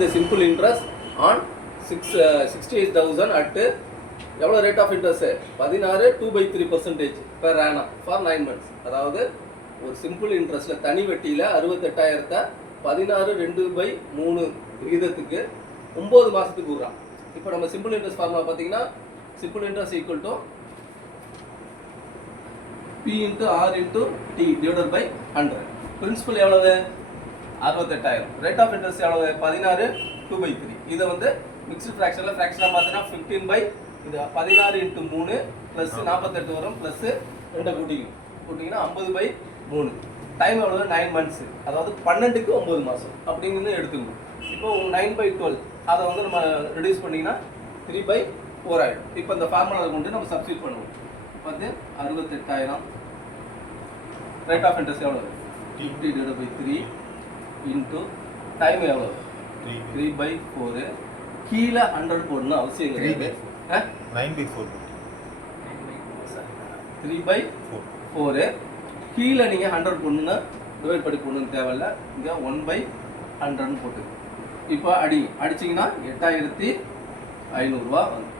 The simple interest on 68,000 at எவ்வளோ rate of interest 16 2/3% per annum for 9 months. அதாவது ஒரு simple இன்ட்ரெஸ்ட்டில் தனி வட்டியில் 68,000 16 2/3 விகிதத்துக்கு 9 மாதத்துக்கு விடுறான். இப்போ நம்ம சிம்பிள் இன்ட்ரெஸ்ட் ஃபார்முலா பார்த்தீங்கன்னா simple interest equal to P into R into T divided by 100. Principal எவ்வளவு 68,000. ரேட் ஆஃப் இன்ட்ரெஸ்ட் எவ்வளவு 16 2/3. இதை வந்து மிக்ஸ்டு ஃப்ராக்ஷனில் ஃப்ராக்ஷனாக பார்த்தீங்கன்னா 15 இது 16 into 3 ப்ளஸ் 48 வரும் ப்ளஸ் 2 கூட்டிங்கன்னா 50/3. டைம் எவ்வளவு 9 months. அதாவது 12க்கு 9 மாதம் அப்படிங்கிறது எடுத்துக்கணும். இப்போ 9/12 அதை வந்து நம்ம ரெடியூஸ் பண்ணிங்கன்னா 3/4 ஆகிடும். இப்போ இந்த ஃபார்முலாவை கொண்டு நம்ம சப்ஸ்டியூட் பண்ணுவோம். வந்து 68,000 ரேட் ஆஃப் இன்ட்ரெஸ்ட் எவ்வளவு 50/3 இன்ட்டு டைம் எவ்வளவு 3/4. கீழே 100 போடணும் அவசியம் கிடையாது. 3/4 கீழே நீங்கள் 100 போடணுன்னா டிவைட் பண்ணி போடணுன்னு தேவையில்லை. இங்கே 1/100 போட்டு இப்போ அடிச்சிங்கன்னா 8,500 ரூபா வந்து